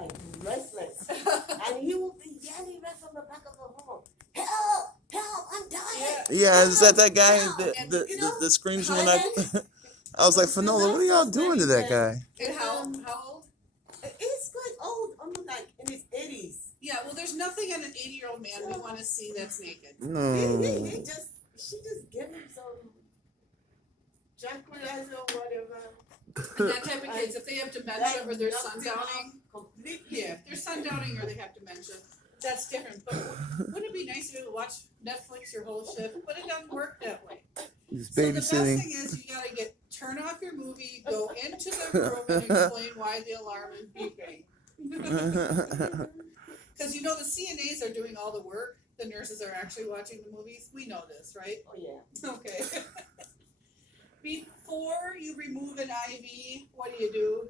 like restless, and he will be yelling right from the back of the hall, "Help! Help! I'm dying!" Yeah, is that guy? Help! The screams when and I was like, Finola, what are y'all doing to that guy? And how old? He's quite old, almost like in his 80s. Yeah, well, there's nothing in an 80-year-old man we want to see that's naked. No. She just gave him some tranquilizer or whatever. And that type of kids, if they have dementia or they're knocked him sundowning, out completely. yeah, if they're sundowning or they have dementia, that's different. But wouldn't it be nice to watch Netflix your whole shift? But it doesn't work that way. He's So the best babysitting. thing is you gotta turn off your movie, go into the room and explain why the alarm is beeping. Because you know the CNAs are doing all the work. The nurses are actually watching the movies. We know this, right? Oh yeah. Okay. Before you remove an IV, what do?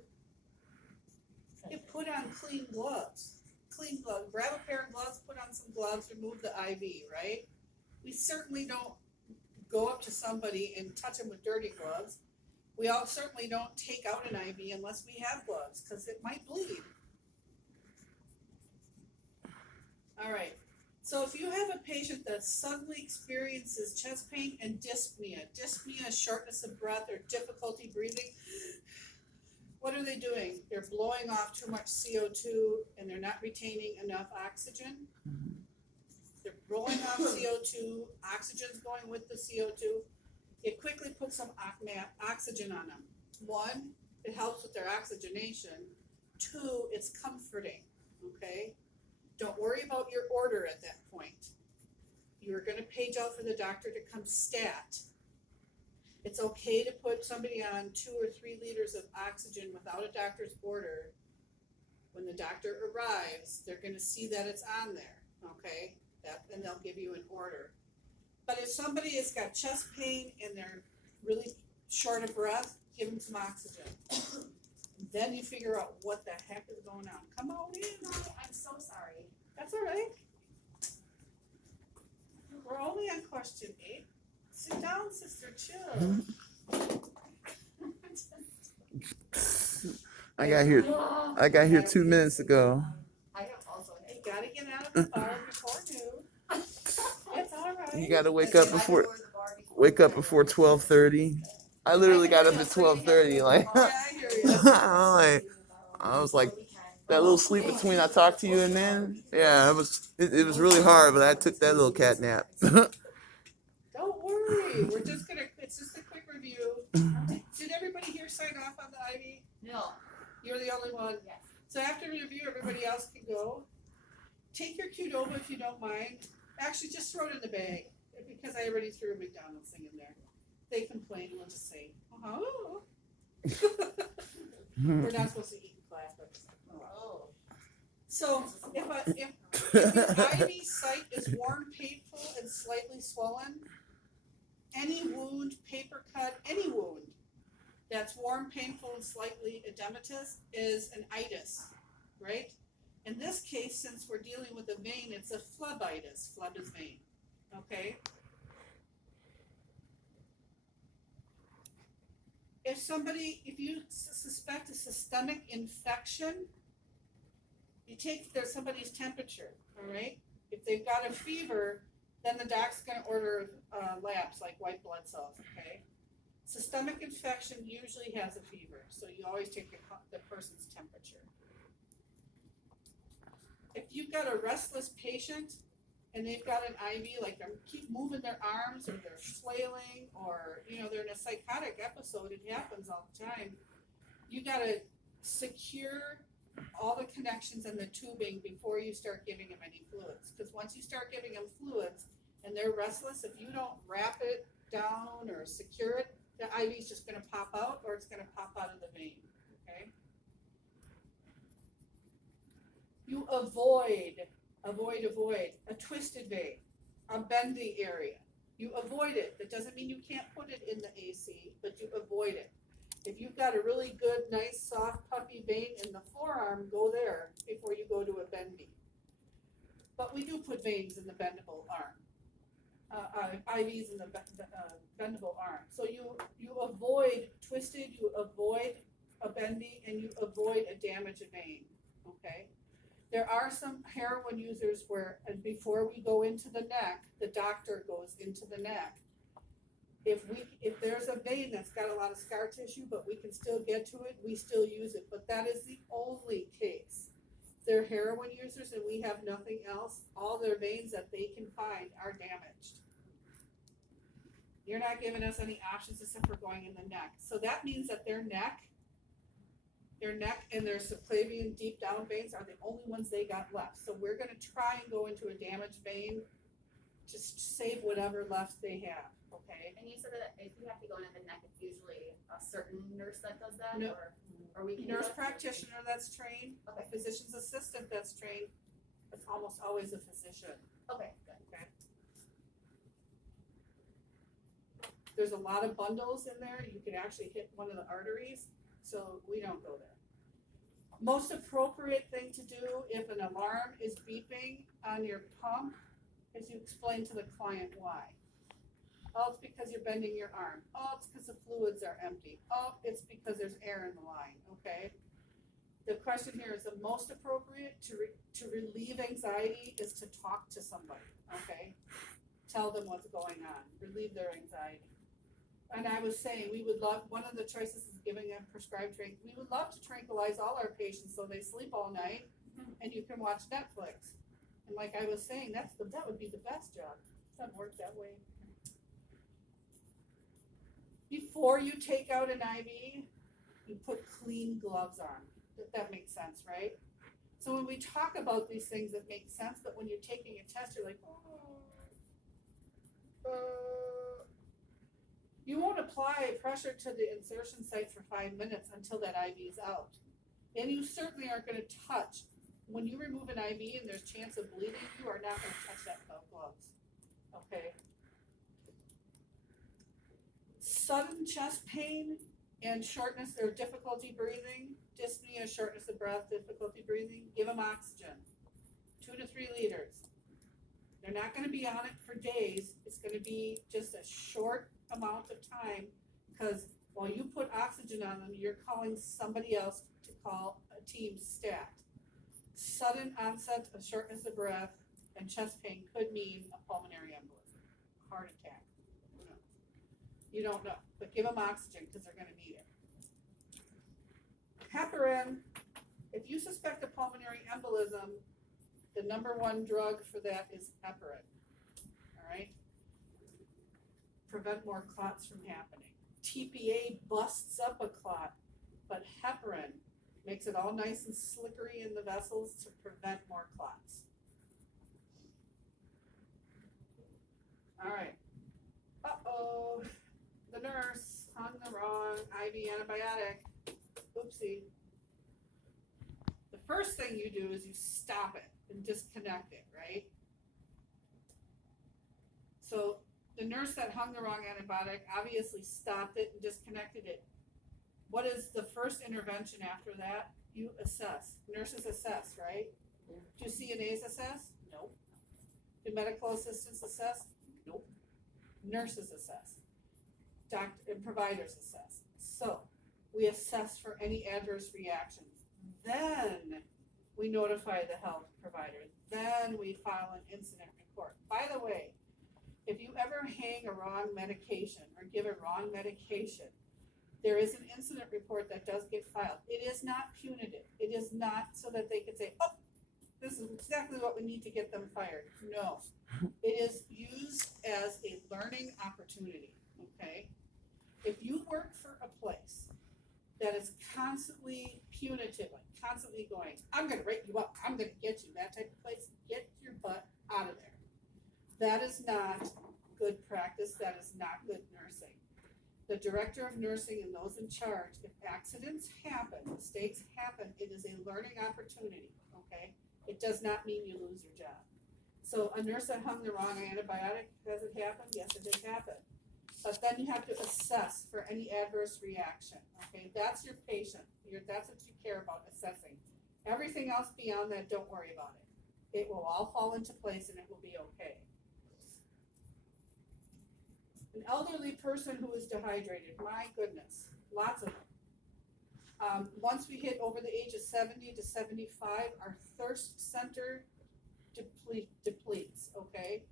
You put on clean gloves. Clean gloves. Grab a pair of gloves, put on some gloves, remove the IV, right? We certainly don't go up to somebody and touch them with dirty gloves. We all certainly don't take out an IV unless we have gloves, because it might bleed. All right. So if you have a patient that suddenly experiences chest pain and dyspnea is shortness of breath or difficulty breathing, what are they doing? They're blowing off too much CO2 and they're not retaining enough oxygen. They're blowing off CO2, oxygen's going with the CO2. It quickly puts some oxygen on them. One, it helps with their oxygenation. Two, it's comforting, okay? Don't worry about your order at that point. You're going to page out for the doctor to come stat. It's okay to put somebody on 2 or 3 liters of oxygen without a doctor's order. When the doctor arrives, they're going to see that it's on there, okay? And they'll give you an order. But if somebody has got chest pain and they're really short of breath, give them some oxygen. Then you figure out what the heck is going on. Come on in. I'm so sorry. That's all right. We're only on question 8. Sit down, sister. Chill. I got here 2 minutes ago. I have also. You gotta get out of the bar before noon. It's all right. You gotta wake up before 12:30. I literally got up at 12:30. Like, Yeah, I hear you. I was like, that little sleep between I talked to you and then, yeah, it was really hard, but I took that little cat nap. Don't worry. It's just a quick review. Did everybody here sign off on the IV? No. You're the only one? Yes. So after the review, everybody else can go. Take your Qdoba if you don't mind. Actually, just throw it in the bag because I already threw a McDonald's thing in there. They complain, we'll just say, oh. We're not supposed to eat in class, but oh. So if your IV site is warm, painful, and slightly swollen, any wound, paper cut, any wound that's warm, painful, and slightly edematous is an itis, right? In this case, since we're dealing with a vein, it's a phlebitis. Phleb is vein, okay? If you suspect a systemic infection, you take somebody's temperature, all right? If they've got a fever, then the doc's gonna order labs like white blood cells, okay? Systemic infection usually has a fever, so you always take the person's temperature. If you've got a restless patient and they've got an IV, like they keep moving their arms or they're flailing or, they're in a psychotic episode, it happens all the time, you gotta secure all the connections and the tubing before you start giving them any fluids. Because once you start giving them fluids and they're restless, if you don't wrap it down or secure it, the IV is just gonna pop out or it's gonna pop out of the vein, okay? You avoid a twisted vein, a bendy area. You avoid it. That doesn't mean you can't put it in the AC, but you avoid it. If you've got a really good, nice, soft, puffy vein in the forearm, go there before you go to a bendy. But we do put veins in the bendable arm, IVs in the bendable arm. So you avoid twisted, you avoid a bendy, and you avoid a damaged vein, okay? There are some heroin users where, and before we go into the neck, the doctor goes into the neck. If there's a vein that's got a lot of scar tissue, but we can still get to it, we still use it, but that is the only case. They're heroin users and we have nothing else, all their veins that they can find are damaged. You're not giving us any options except for going in the neck. So that means that their neck and their subclavian deep down veins are the only ones they got left. So we're gonna try and go into a damaged vein, just save whatever left they have, okay? And you said that if you have to go into the neck, it's usually a certain nurse that does that, No. or we can do Nurse that? practitioner that's trained, a Okay. physician's assistant that's trained, it's almost always a physician. Okay, good. There's a lot of bundles in there, you can actually hit one of the arteries, so we don't go there. Most appropriate thing to do if an alarm is beeping on your pump is you explain to the client why. Oh, it's because you're bending your arm. Oh, it's because the fluids are empty. Oh, it's because there's air in the line, okay? The question here is the most appropriate to relieve anxiety is to talk to somebody, okay? Tell them what's going on, relieve their anxiety. And I was saying, we would love, one of the choices is giving a prescribed drink. We would love to tranquilize all our patients so they sleep all night and you can watch Netflix. And like I was saying, that would be the best job. It doesn't work that way. Before you take out an IV, you put clean gloves on. That makes sense, right? So when we talk about these things, it makes sense, but when you're taking a test, you're like, you won't apply pressure to the insertion site for 5 minutes until that IV is out. And you certainly aren't gonna touch. When you remove an IV and there's chance of bleeding, you are not gonna touch that without gloves, okay? Sudden chest pain and shortness or difficulty breathing, dyspnea, shortness of breath, difficulty breathing, give them oxygen, 2 to 3 liters. They're not gonna be on it for days, it's gonna be just a short amount of time, because while you put oxygen on them, you're calling somebody else to call a team stat. Sudden onset of shortness of breath and chest pain could mean a pulmonary embolism, heart attack. Who knows? You don't know, but give them oxygen because they're gonna need it. Heparin, if you suspect a pulmonary embolism, the number one drug for that is heparin, all right? Prevent more clots from happening. TPA busts up a clot, but heparin makes it all nice and slickery in the vessels to prevent more clots. All right. Uh-oh, the nurse hung the wrong IV antibiotic. Oopsie. The first thing you do is you stop it and disconnect it, right? So the nurse that hung the wrong antibiotic obviously stopped it and disconnected it. What is the first intervention after that? You assess. Nurses assess, right? Do CNAs assess? Nope. Do medical assistants assess? Nope. Nurses assess. Doctor and providers assess. So we assess for any adverse reactions. Then we notify the health provider. Then we file an incident report. By the way, if you ever hang a wrong medication or give a wrong medication, there is an incident report that does get filed. It is not punitive. It is not so that they can say, oh, this is exactly what we need to get them fired. No, it is used as a learning opportunity, okay? If you work for a place that is constantly punitive, like constantly going, I'm gonna write you up, I'm gonna get you, that type of place, get your butt out of there. That is not good practice, that is not good nursing. The director of nursing and those in charge, if accidents happen, mistakes happen, it is a learning opportunity, okay? It does not mean you lose your job. So a nurse that hung the wrong antibiotic, has it happened? Yes, it did happen. But then you have to assess for any adverse reaction, okay? That's your patient, that's what you care about, assessing. Everything else beyond that, don't worry about it. It will all fall into place and it will be okay. An elderly person who is dehydrated, my goodness, lots of them. Once we hit over the age of 70 to 75, our thirst center depletes, okay?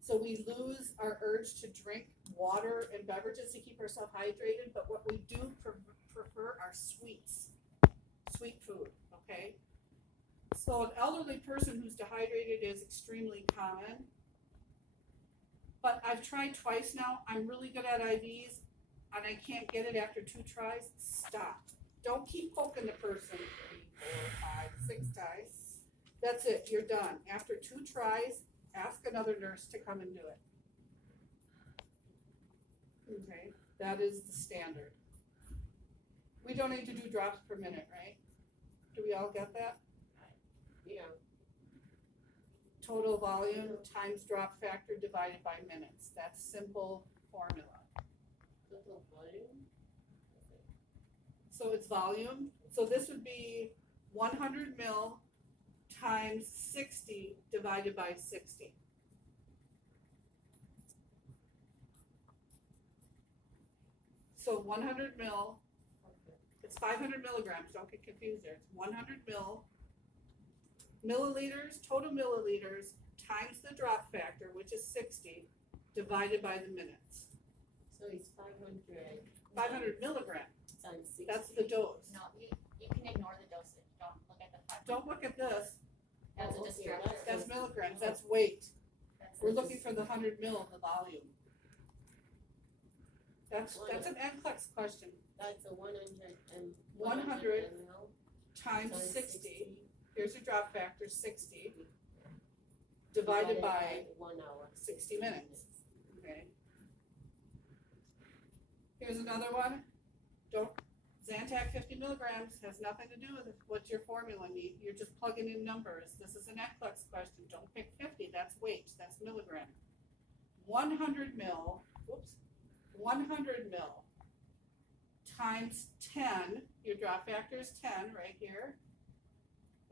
So we lose our urge to drink water and beverages to keep ourselves hydrated, but what we do prefer are sweets, sweet food, okay? So an elderly person who's dehydrated is extremely common. But I've tried twice now. I'm really good at IVs and I can't get it after 2 tries. Stop. Don't keep poking the person 3, 4, 5, 6 times. That's it. You're done. After 2 tries, ask another nurse to come and do it. Okay, that is the standard. We don't need to do drops per minute, right? Do we all get that? Yeah. Total volume times drop factor divided by minutes. That's simple formula. Total volume. So it's volume. So this would be 100 mil times 60 divided by 60. So 100 mil, it's 500 milligrams. Don't get confused there. It's 100 milliliters, total milliliters, times the drop factor, which is 60, divided by the minutes. So it's 500. 500 milligrams, Times 60. that's the dose. No, you can ignore the dosage, don't look at the 500. Don't look at this, That's a Oh, okay, distractor. that's milligrams, that's weight. That's We're a looking for the 100 mil of the volume. That's an NCLEX question. That's a 100 and 100 ml times times 60, here's your drop factor, 60, divided by 1 hour. 60 minutes. Okay. Here's another one. Zantac 50 milligrams has nothing to do with what your formula need. You're just plugging in numbers. This is an NCLEX question. Don't pick 50. That's weight. That's milligram. 100 mil. 100 mil times 10. Your drop factor is 10 right here.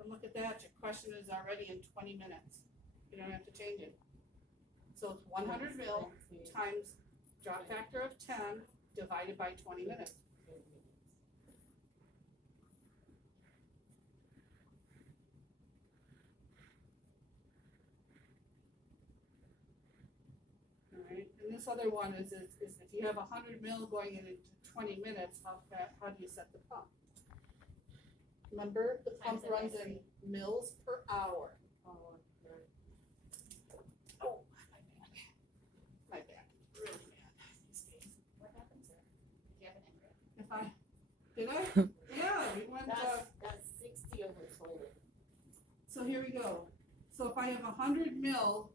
And look at that. Your question is already in 20 minutes. You don't have to change it. So it's 100 mil times drop factor of 10 divided by 20 minutes. All right, and this other one is if you have 100 mil going into 20 minutes, how do you set the pump? Remember, the pump Times it by runs in mils per hour. Oh, right. Oh, my back, really bad these days. What happens there? Do you have an injury? If I, did I? Yeah, we went, That's 60 over 20. so here we go. So if I have 100 mil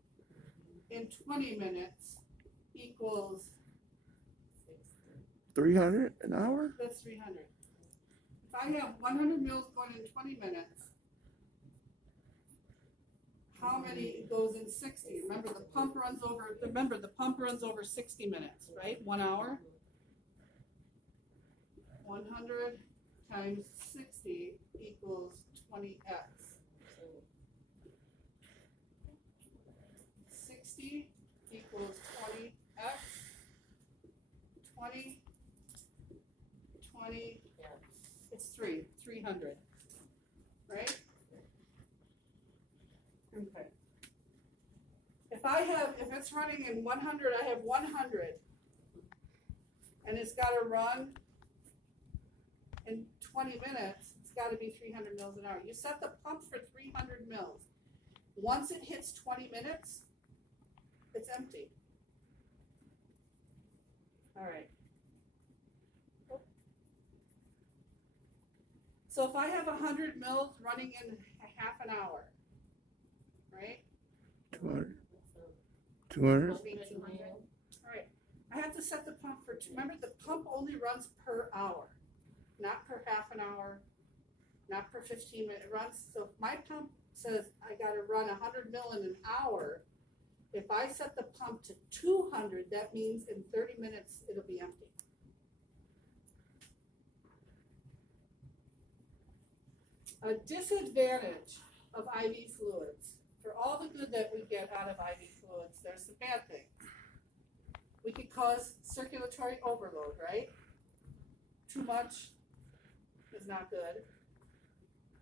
in 20 minutes equals, 300 an hour? that's 300. If I have 100 mils going in 20 minutes, how many goes in 60? Remember the pump runs over 60 minutes, right? 1 hour. 100 times 60 equals 20x. 60 equals 20x. 20, Yeah. it's 300, right? Okay. If it's running in 100, I have 100. And it's gotta run in 20 minutes, it's gotta be 300 mils an hour. You set the pump for 300 mils. Once it hits 20 minutes, it's empty. All right. So if I have 100 mils running in a half an hour, right? 200. 200? Must be 200. All right. I have to set the pump for, remember the pump only runs per hour, not per half an hour, not per 15 minute runs. So if my pump says I gotta run 100 mil in an hour, if I set the pump to 200, that means in 30 minutes it'll be empty. A disadvantage of IV fluids, for all the good that we get out of IV fluids, there's some bad things. We could cause circulatory overload, right? Too much is not good.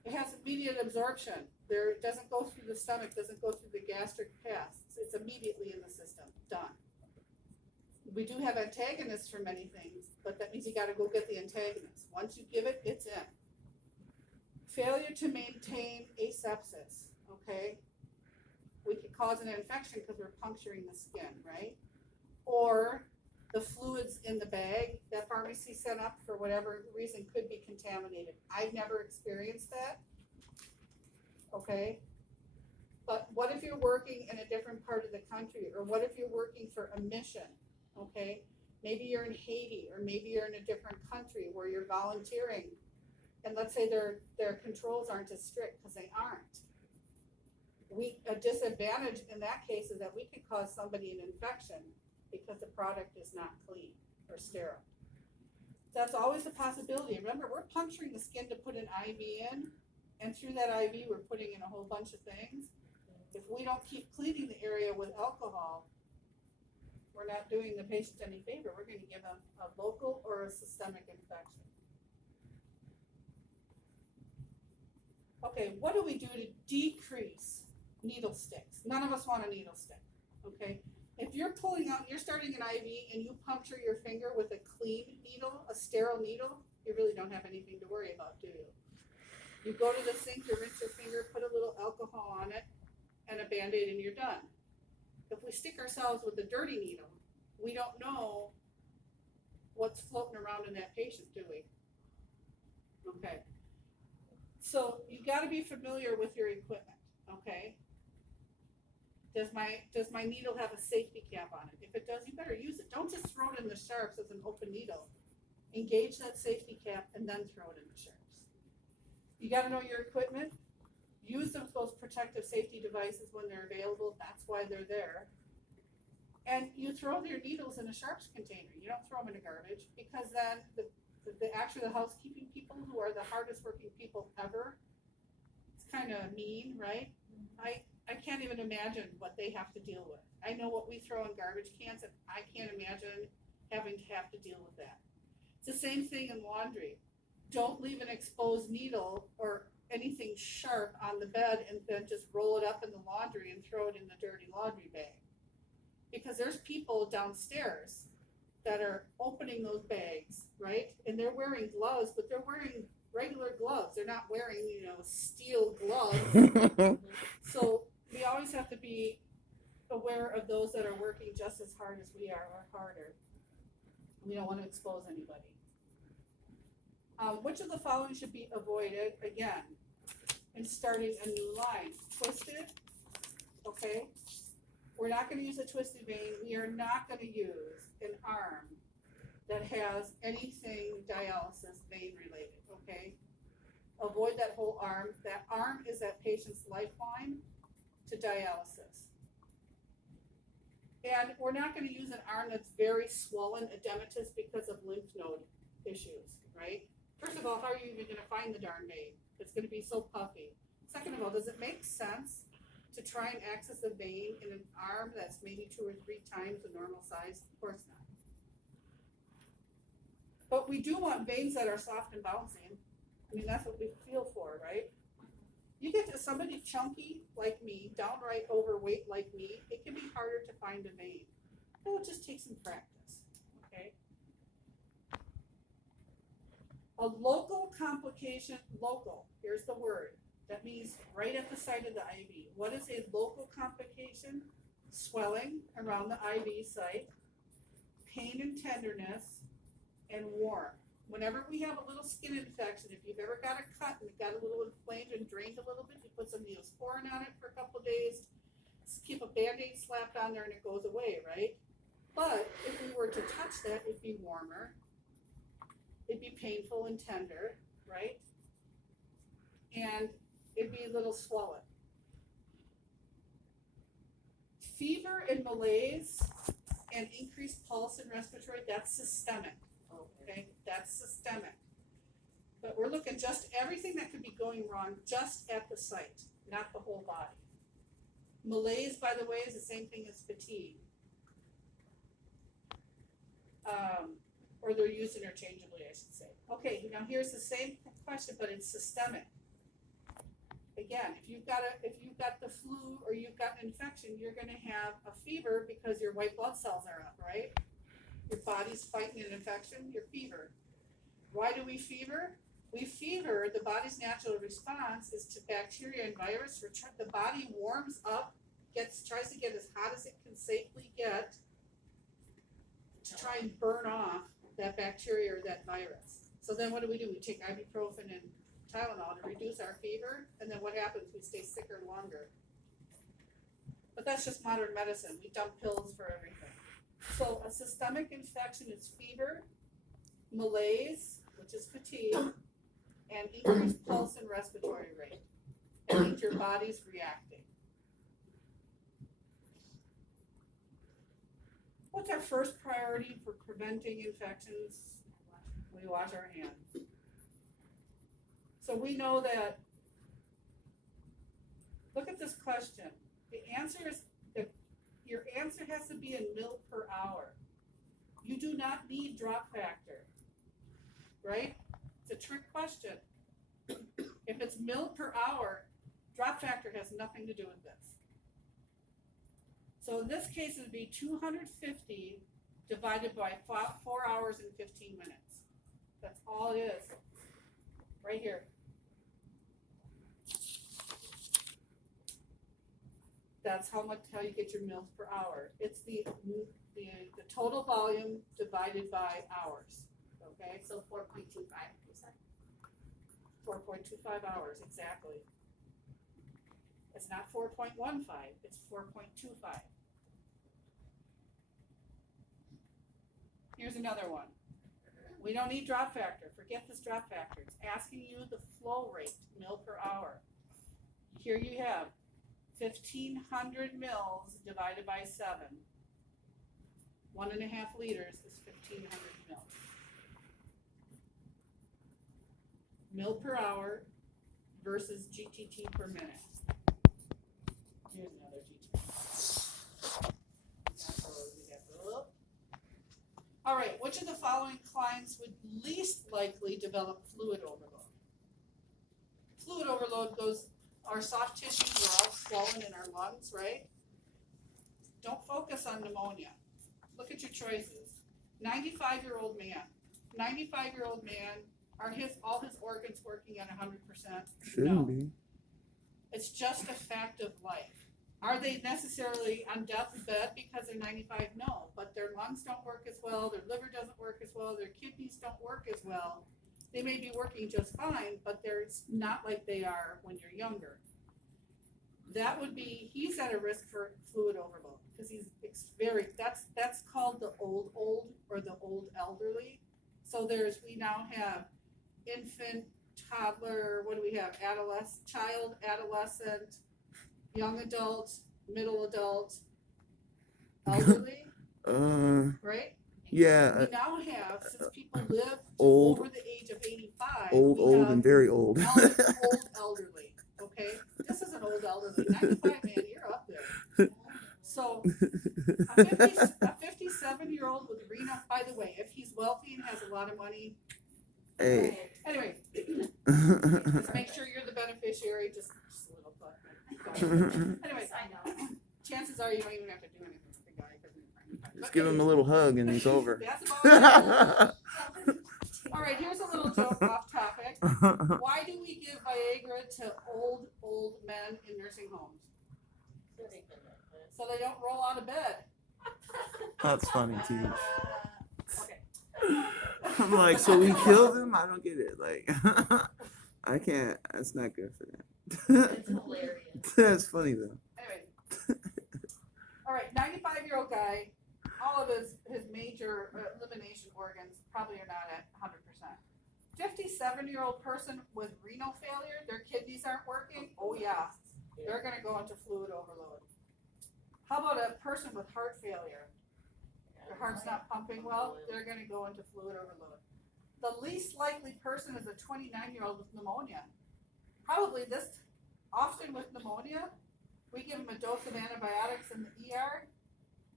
It has immediate absorption. It doesn't go through the stomach, doesn't go through the gastric path. It's immediately in the system, done. We do have antagonists for many things, but that means you gotta go get the antagonist. Once you give it, it's in. Failure to maintain asepsis, okay? We could cause an infection because we're puncturing the skin, right? Or the fluids in the bag that pharmacy sent up for whatever reason could be contaminated. I've never experienced that, okay? But what if you're working in a different part of the country, or what if you're working for a mission, okay? Maybe you're in Haiti, or maybe you're in a different country where you're volunteering, and let's say their controls aren't as strict, because they aren't. A disadvantage in that case is that we could cause somebody an infection because the product is not clean or sterile. That's always a possibility. Remember, we're puncturing the skin to put an IV in, and through that IV, we're putting in a whole bunch of things. If we don't keep cleaning the area with alcohol, we're not doing the patient any favor. We're going to give them a local or a systemic infection. Okay, what do we do to decrease needle sticks? None of us want a needle stick, okay? If you're pulling out, you're starting an IV and you puncture your finger with a clean needle, a sterile needle, you really don't have anything to worry about, do you? You go to the sink, you rinse your finger, put a little alcohol on it, and a Band-Aid, and you're done. If we stick ourselves with a dirty needle, we don't know what's floating around in that patient, do we? Okay. So you got to be familiar with your equipment, okay? Does my needle have a safety cap on it? If it does, you better use it. Don't just throw it in the sharps as an open needle. Engage that safety cap and then throw it in the sharps. You got to know your equipment. Use those protective safety devices when they're available. That's why they're there. And you throw your needles in a sharps container. You don't throw them in the garbage, because then actually the housekeeping people, who are the hardest working people ever, it's kind of mean, right? I can't even imagine what they have to deal with. I know what we throw in garbage cans, and I can't imagine having to have to deal with that. It's the same thing in laundry. Don't leave an exposed needle or anything sharp on the bed and then just roll it up in the laundry and throw it in the dirty laundry bag. Because there's people downstairs that are opening those bags, right? And they're wearing gloves, but they're wearing regular gloves. They're not wearing, steel gloves. So we always have to be aware of those that are working just as hard as we are, or harder. We don't want to expose anybody. Which of the following should be avoided, again, in starting a new line? Twisted, okay? We're not going to use a twisted vein. We are not going to use an arm that has anything dialysis vein related, okay? Avoid that whole arm. That arm is that patient's lifeline to dialysis. And we're not going to use an arm that's very swollen, edematous, because of lymph node issues, right? First of all, how are you even going to find the darn vein? It's going to be so puffy. Second of all, does it make sense to try and access a vein in an arm that's maybe 2 or 3 times the normal size? Of course not. But we do want veins that are soft and bouncing. I mean, that's what we feel for, right? You get to somebody chunky like me, downright overweight like me, it can be harder to find a vein. It will just take some practice, okay? A local complication, local, here's the word. That means right at the site of the IV. What is a local complication? Swelling around the IV site, pain and tenderness, and warm. Whenever we have a little skin infection, if you've ever got a cut and it got a little inflamed and drained a little bit, you put some Neosporin on it for a couple of days, keep a Band-Aid slapped on there and it goes away, right? But if we were to touch that, it'd be warmer, it'd be painful and tender, right? And it'd be a little swollen. Fever and malaise and increased pulse and respiratory, that's systemic. Okay, that's systemic. But we're looking just everything that could be going wrong just at the site, not the whole body. Malaise, by the way, is the same thing as fatigue. or they're used interchangeably, I should say. Okay, now here's the same question, but it's systemic. Again, if you've got the flu or you've got an infection, you're gonna have a fever because your white blood cells are up, right? Your body's fighting an infection, your fever. Why do we fever? We fever, the body's natural response is to bacteria and virus. The body warms up, tries to get as hot as it can safely get to try and burn off that bacteria or that virus. So then what do? We take ibuprofen and Tylenol to reduce our fever, and then what happens? We stay sicker longer. But that's just modern medicine. We dump pills for everything. So a systemic infection is fever, malaise, which is fatigue, and increased pulse and respiratory rate. It means your body's reacting. What's our first priority for preventing infections? We wash our hands. So we know that, look at this question. The answer is, your answer has to be in mil per hour. You do not need drop factor, right? It's a trick question. If it's mil per hour, drop factor has nothing to do with this. So in this case, it would be 250 divided by 4 hours and 15 minutes. That's all it is, right here. That's how you get your mils per hour. It's the total volume divided by hours, okay? So 4.25, you said? 4.25 hours, exactly. It's not 4.15, it's 4.25. Here's another one. We don't need drop factor. Forget this drop factor. It's asking you the flow rate, mil per hour. Here you have 1,500 mils divided by 7. 1.5 liters is 1,500 mils. Mil per hour versus GTT per minute. Here's another GTT. All right, which of the following clients would least likely develop fluid overload? Fluid overload goes, our soft tissues are all swollen in our lungs, right? Don't focus on pneumonia. Look at your choices. 95-year-old man. 95-year-old man, are all his organs working at 100%? Shouldn't be. It's just a fact of life. Are they necessarily on death's bed because they're 95? No, but their lungs don't work as well, their liver doesn't work as well, their kidneys don't work as well. They may be working just fine, but they're not like they are when you're younger. That would be, he's at a risk for fluid overload because that's called the old or the old elderly. So we now have infant, toddler, what do we have? Child, adolescent, young adult, middle adult, elderly, right? Yeah. We now have, since people live Old. over the age of 85, Old and very old. old elderly, okay? This is an old elderly, 95, man, you're up there. So, a 57-year-old with renal, by the way, if he's wealthy and has a lot of money, Hey. anyway, just make sure you're the beneficiary, just a little thought. Anyway, I know. chances are you don't even have to do anything with the guy. Just give him a little hug and he's over. That's about it. All right, here's a little joke off topic. Why do we give Viagra to old men in nursing homes? So they don't roll out of bed. That's funny too. Okay. I'm like, so we killed him? I don't get it. Like, I can't. That's not good for them. It's hilarious. That's funny though. Anyway. All right, 95-year-old guy. All of his major elimination organs probably are not at 100%. 57-year-old person with renal failure, their kidneys aren't working. Oh yeah, they're gonna go into fluid overload. How about a person with heart failure? Their heart's not pumping well, they're gonna go into fluid overload. The least likely person is a 29-year-old with pneumonia. Probably this often with pneumonia, we give them a dose of antibiotics in the ER,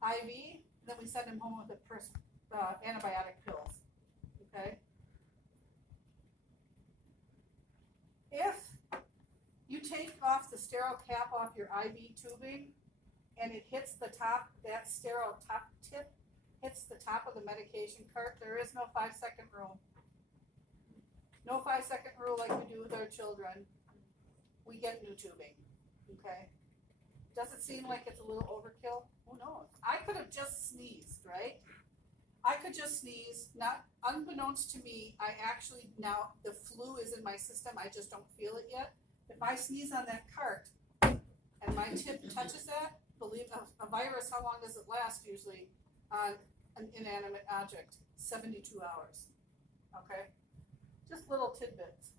IV, then we send them home with antibiotic pills. okay? If you take off the sterile cap off your IV tubing and it hits the top, that sterile top tip hits the top of the medication cart, there is no 5-second rule. No 5-second rule like we do with our children. We get new tubing, okay? Does it seem like it's a little overkill? Who knows? I could have just sneezed, right? I could just sneeze, not unbeknownst to me, I actually now, the flu is in my system, I just don't feel it yet. If I sneeze on that cart and my tip touches that, believe a virus, how long does it last usually on an inanimate object? 72 hours, okay? Just little tidbits.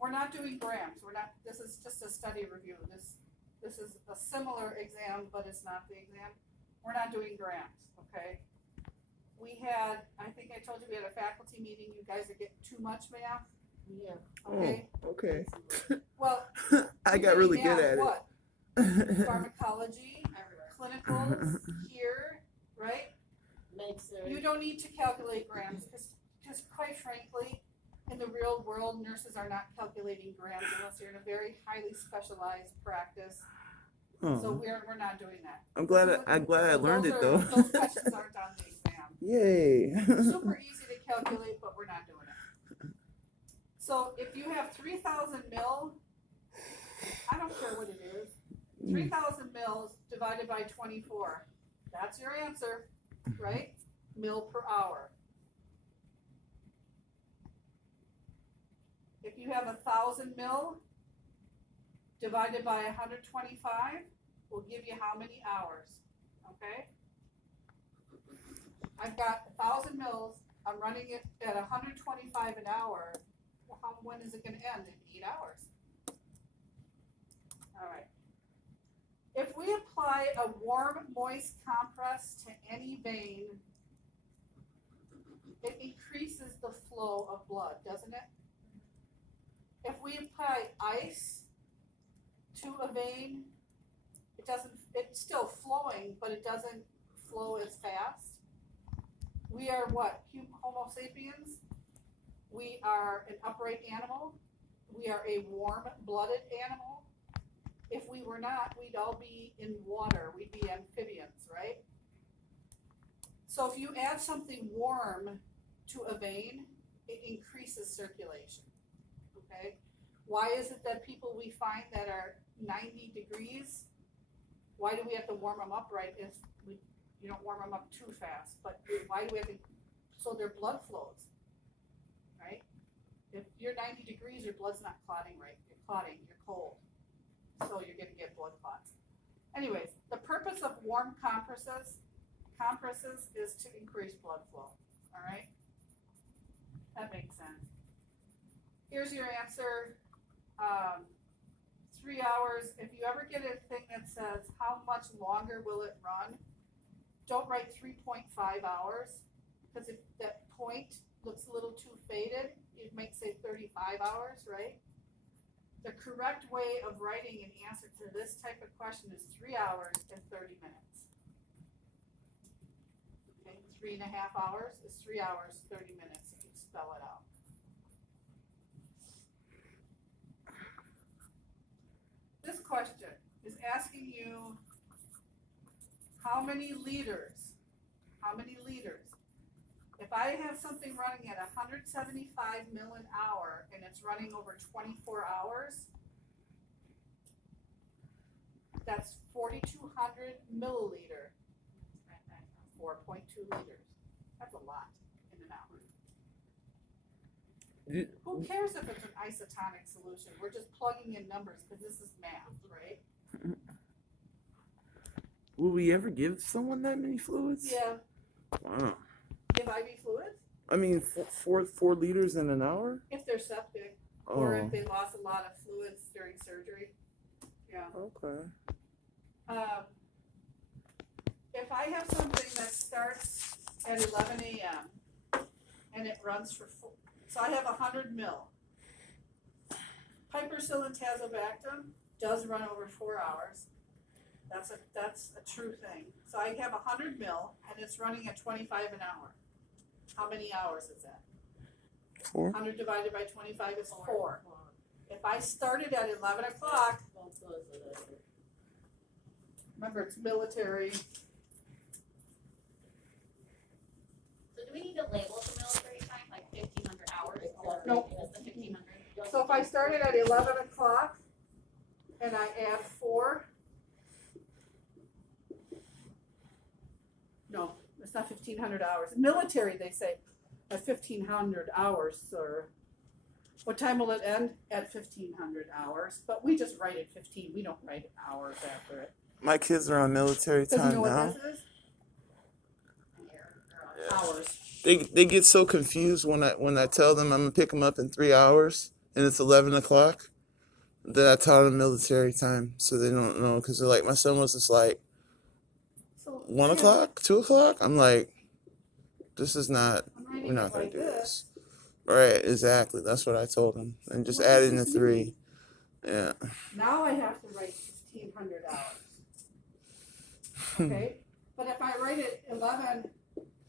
We're not doing grams, this is just a study review. This is a similar exam, but it's not the exam. We're not doing grams, okay? We had, I think I told you we had a faculty meeting, you guys are getting too much math, Yeah. okay? Oh, okay. Well, I got really good math, at what? it. Pharmacology, clinicals, here, right? Makes sense. You don't need to calculate grams, because quite frankly, in the real world, nurses are not calculating grams unless you're in a very highly specialized practice. So Oh, we're not doing that. I'm glad I learned it though. Those questions aren't on the exam. Yay. Super easy to calculate, but we're not doing it. So if you have 3,000 mil, I don't care what it is, 3,000 mils divided by 24, that's your answer, right? Mil per hour. If you have 1,000 mil divided by 125, will give you how many hours, okay? I've got 1,000 mils, I'm running it at 125 an hour. Well, when is it gonna end? In 8 hours. All right. If we apply a warm, moist compress to any vein, it increases the flow of blood, doesn't it? If we apply ice to a vein, it's still flowing, but it doesn't flow as fast. We are what? Homo sapiens? We are an upright animal. We are a warm-blooded animal. If we were not, we'd all be in water. We'd be amphibians, right? So if you add something warm to a vein, it increases circulation, okay? Why is it that people we find that are 90 degrees, why do we have to warm them up, right? If you don't warm them up too fast, but why do we have to, so their blood flows, right? If you're 90 degrees, your blood's not clotting right, you're clotting, you're cold, so you're gonna get blood clots. Anyways, the purpose of warm compresses is to increase blood flow, all right? That makes sense. Here's your answer. 3 hours. If you ever get a thing that says how much longer will it run, don't write 3.5 hours, because if that point looks a little too faded, it might say 35 hours, right? The correct way of writing an answer to this type of question is 3 hours and 30 minutes. Okay, 3.5 hours is 3 hours, 30 minutes if you spell it out. This question is asking you how many liters? If I have something running at 175 mil an hour and it's running over 24 hours, that's 4,200 milliliter, 4.2 liters. That's a lot in an hour. Who cares if it's an isotonic solution? We're just plugging in numbers because this is math, right? Will we ever give someone that many fluids? Yeah. Wow. Give IV fluids I mean, 4 liters in an hour? if they're septic or Oh, if they lost a lot of fluids during surgery. Yeah. okay. If I have something that starts at 11 a.m. and it runs for so I have 100 mil. Piperacillin tazobactam does run over 4 hours. That's a true thing. So I have 100 mil and it's running at 25 an hour. How many hours is that? 4. 100 divided by 25 is 4. If I started at 11 o'clock, remember it's military. So do we need to label the military time, like 1,500 hours, or Nope. is the 1,500? So if I started at 11 o'clock and I add 4, no, it's not 1,500 hours. Military, they say, at 1,500 hours, sir. What time will it end? At 1,500 hours. But we just write it 15. We don't write hours after it. My kids are on military Does he time know what now. this is? Hours. They get so confused when I tell them I'm gonna pick them up in 3 hours and it's 11 o'clock. That I taught them military time, so they don't know, because they're like, my son was just like So 1 yeah, o'clock, 2 o'clock. I'm like, this is not. I'm We're writing not it gonna like do this. this. Right, exactly. That's what I told him, and just What add does in the this 3. mean? Yeah. Now I have to write 1,500 hours. Okay? But if I write it 11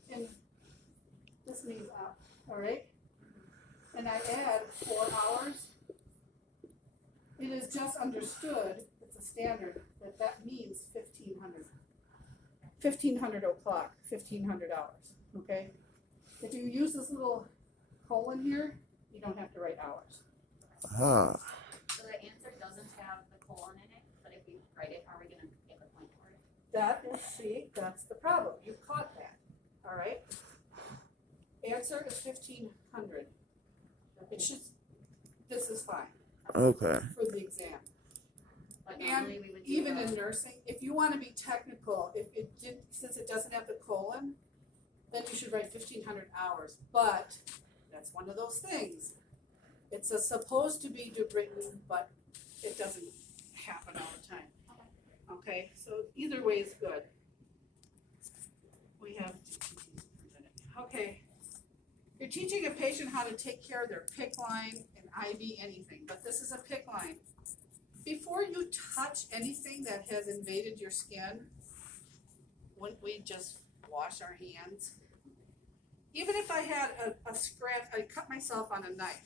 in, this means up, all right? And I add 4 hours, it is just understood, it's a standard, that means 1,500. 1,500 o'clock, 1,500 hours, okay? If you use this little colon here, you don't have to write hours. Ah. So the answer doesn't have the colon in it, but if we write it, are we gonna get the point for it? That is, see, that's the problem, you caught that, all right? Answer is 1,500. It should, this is fine Okay. for the exam. But And normally we would do even the- in nursing, if you wanna be technical, if it did, since it doesn't have the colon, then you should write 1,500 hours, but that's one of those things. It's supposed to be written, but it doesn't happen all the time. Okay, so either way is good. We have, okay. You're teaching a patient how to take care of their PICC line, an IV, anything, but this is a PICC line. Before you touch anything that has invaded your skin, wouldn't we just wash our hands? Even if I had a scratch, I cut myself on a knife,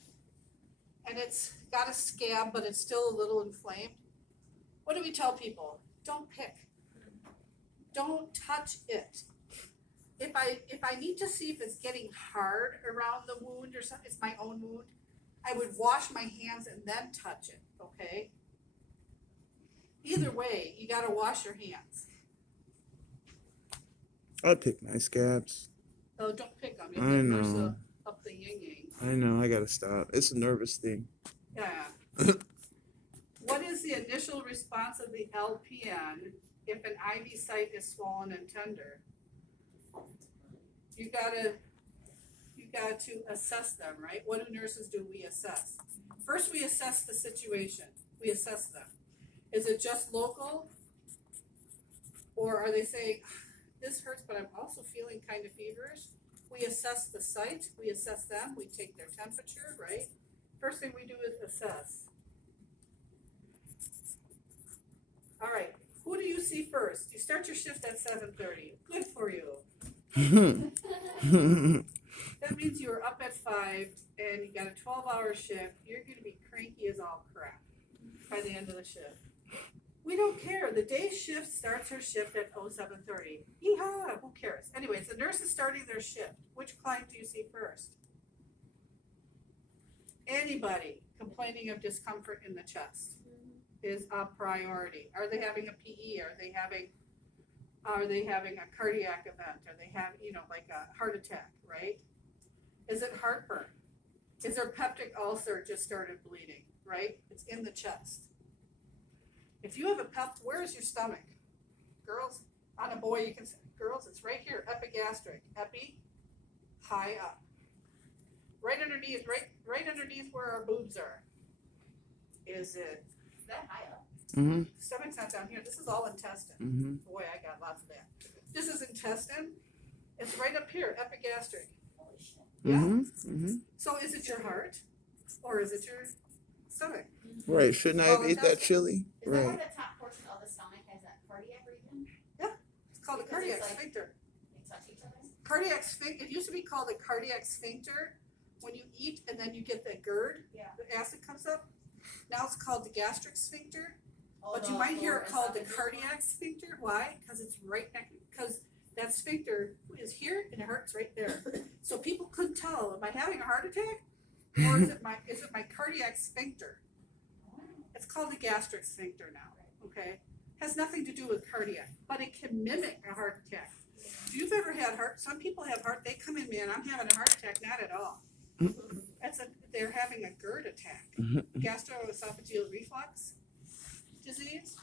and it's got a scab, but it's still a little inflamed. What do we tell people? Don't pick. Don't touch it. If I need to see if it's getting hard around the wound or something, it's my own wound, I would wash my hands and then touch it, okay? Either way, you gotta wash your hands. I pick my scabs. So don't pick them. I You'll get know. MRSA up the yin yang. I know. I gotta stop. It's a nervous thing. Yeah. What is the initial response of the LPN if an IV site is swollen and tender? You got to assess them, right? What do nurses do? We assess. First, we assess the situation. We assess them. Is it just local? Or are they saying, this hurts, but I'm also feeling kind of feverish? We assess the site, we assess them, we take their temperature, right? First thing we do is assess. All right, who do you see first? You start your shift at 7:30. Good for you. That means you were up at 5 and you got a 12-hour shift. You're gonna be cranky as all crap by the end of the shift. We don't care. The day shift starts her shift at 07:30. Yeehaw, who cares? Anyways, the nurse is starting their shift. Which client do you see first? Anybody complaining of discomfort in the chest is a priority. Are they having a PE? Are they having a cardiac event? Are they have, like a heart attack, right? Is it heartburn? Is their peptic ulcer just started bleeding, right? It's in the chest. If you have a where is your stomach? Girls, on a boy you can say, girls, it's right here, epigastric, epi, high up. Right underneath where our boobs are. Is it? Is that high up? Mm-hmm. Stomach's not down here, this is all intestine. Mm-hmm. Boy, I got lots of that. This is intestine, it's right up here, epigastric. Holy shit. Yeah. Mm-hmm. Mm-hmm. So is it your heart, or is it your stomach? Right. Shouldn't I have ate that chili? Is that where Right. the top portion of the stomach has that cardiac region? It's called a Because cardiac it's like- sphincter. They touch each other? cardiac sphincter, it used to be called a cardiac sphincter when you eat and then you get the GERD, Yeah. the acid comes up. Now it's called the gastric sphincter, Oh, but you the might hear it lower called the esophageal cardiac sphincter. Why? Because it's right next, because that sphincter is here and it hurts right there. So people couldn't tell, am I having a heart attack? Or is it my cardiac sphincter? It's called the gastric sphincter now, okay? Has nothing to do with cardiac, but it can mimic a heart attack. If you've ever had some people have they come in, man, I'm having a heart attack, not at all. They're having a GERD attack, gastroesophageal reflux disease.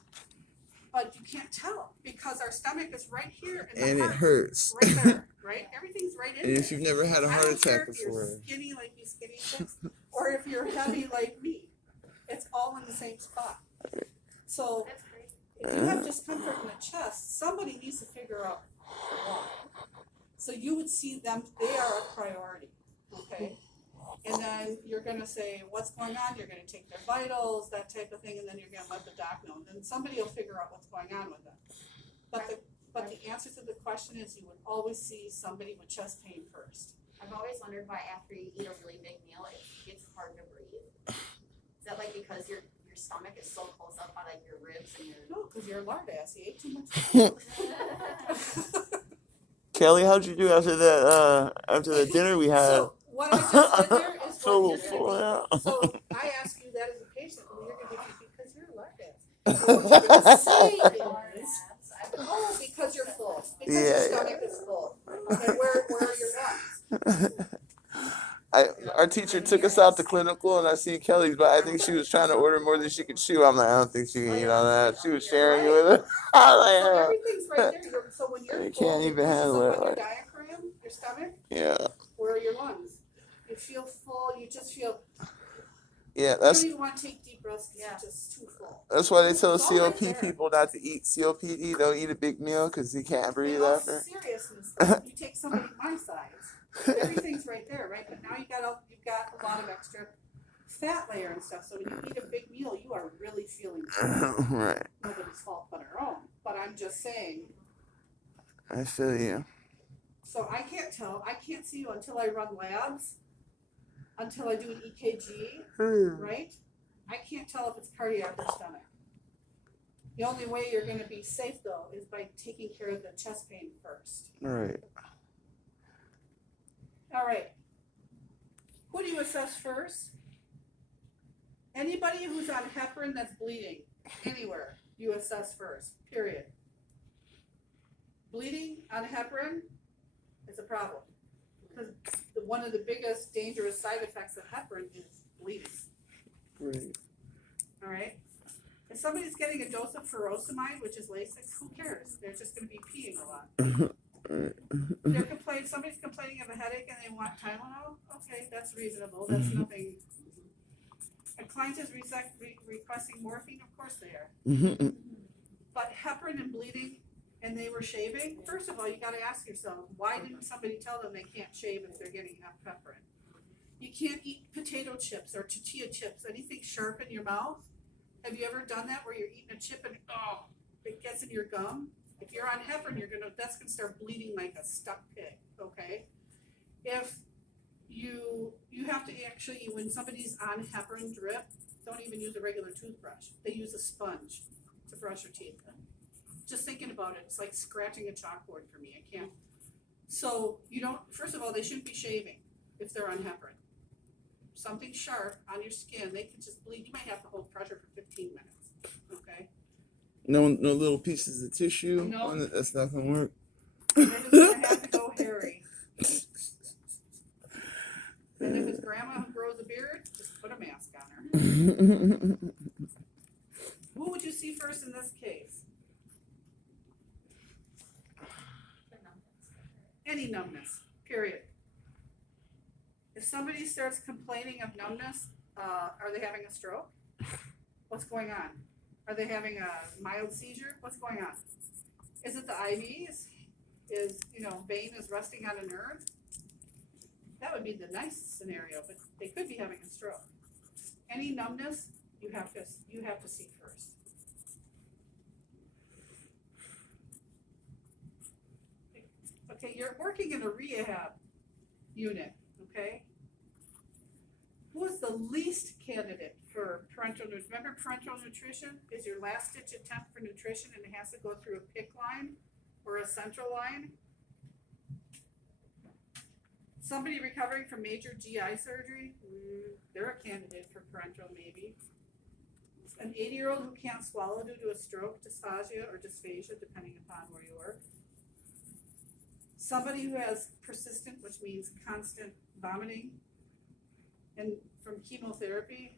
But you can't tell because our stomach is right here and And the it heart hurts. right there, right? Everything's right in And there. if you've never had a I heart don't care attack if you're before, skinny like you skinny chicks, or if you're heavy like me, it's all in the same spot. So That's great. if you have discomfort in the chest, somebody needs to figure out why. So you would see them; they are a priority, okay? And then you're gonna say, what's going on? You're gonna take their vitals, that type of thing, and then you're gonna let the doc know. And then somebody will figure out what's going on with them. But the answer to the question is you would always see somebody with chest pain first. I've always wondered why after you eat a really big meal, it's hard to breathe. Is that like because your stomach is so close up by like your ribs and your No, because you're a lard ass. You ate too much. Kelly, how'd you do after that? After the dinner we had? So what I just did there is So what you're full gonna out. be. So I ask you that as a patient, and you're gonna be because you're a lard ass. So what you're gonna say hard is, ass. oh, because you're full. Because Yeah, your yeah. stomach is full. And where are your lungs? Our teacher took us out to clinical, and I see Kelly's, but I think she was trying to order more than she could chew. I'm like, I don't think she can eat all that. She was sharing it with us. I was So like, everything's right there. So when you're You full, can't even this is handle up it, on your like- diaphragm, your stomach, yeah, where are your lungs? You feel full. You just feel. yeah. You That's don't even want to take deep breaths because Yeah. you're just too full. that's why they tell It's all right COP there. people not to eat COPD. Don't eat a big meal because you can't breathe In all after. seriousness, though, you take somebody my size, everything's right there, right? But now you've got a lot of extra fat layer and stuff. So when you eat a big meal, you are really feeling good. Right. Nobody's fault but our own. But I'm just saying. I feel you. So I can't tell. I can't see you until I run labs, until I do an EKG, right? I can't tell if it's cardiac or stomach. The only way you're going to be safe though is by taking care of the chest pain first. Right. All right. Who do you assess first? Anybody who's on heparin that's bleeding anywhere, you assess first. Period. Bleeding on heparin is a problem because one of the biggest dangerous side effects of heparin is bleeding. Right. All right. If somebody's getting a dose of furosemide, which is Lasix, who cares? They're just going to be peeing a lot. Somebody's complaining of a headache and they want Tylenol. Okay, that's reasonable. That's nothing. A client is requesting morphine. Of course they are. But heparin and bleeding, and they were shaving. First of all, you got to ask yourself, why didn't somebody tell them they can't shave if they're getting enough heparin? You can't eat potato chips or tortilla chips, anything sharp in your mouth. Have you ever done that where you're eating a chip and it gets in your gum? If you're on heparin, that's gonna start bleeding like a stuck pig, okay? If you have to actually, when somebody's on heparin drip, don't even use a regular toothbrush. They use a sponge to brush your teeth. Just thinking about it, it's like scratching a chalkboard for me. I can't. So first of all, they shouldn't be shaving if they're on heparin. Something sharp on your skin, they can just bleed. You might have to hold pressure for 15 minutes, okay? No little pieces of tissue. No. That's not gonna work. They're just gonna have to go hairy. And if it's grandma who grows a beard, just put a mask on her. Who would you see first in this case? Any numbness, period. If somebody starts complaining of numbness, are they having a stroke? What's going on? Are they having a mild seizure? What's going on? Is it the IVs? Vein is resting on a nerve? That would be the nice scenario, but they could be having a stroke. Any numbness, you have to see first. Okay, you're working in a rehab unit, okay? Who is the least candidate for parental nutrition? Remember, parental nutrition is your last ditch attempt for nutrition, and it has to go through a PICC line or a central line. Somebody recovering from major GI surgery, they're a candidate for parental maybe. An 80-year-old who can't swallow due to a stroke, dysphagia, or dysphagia, depending upon where you work. Somebody who has persistent, which means constant vomiting, and from chemotherapy,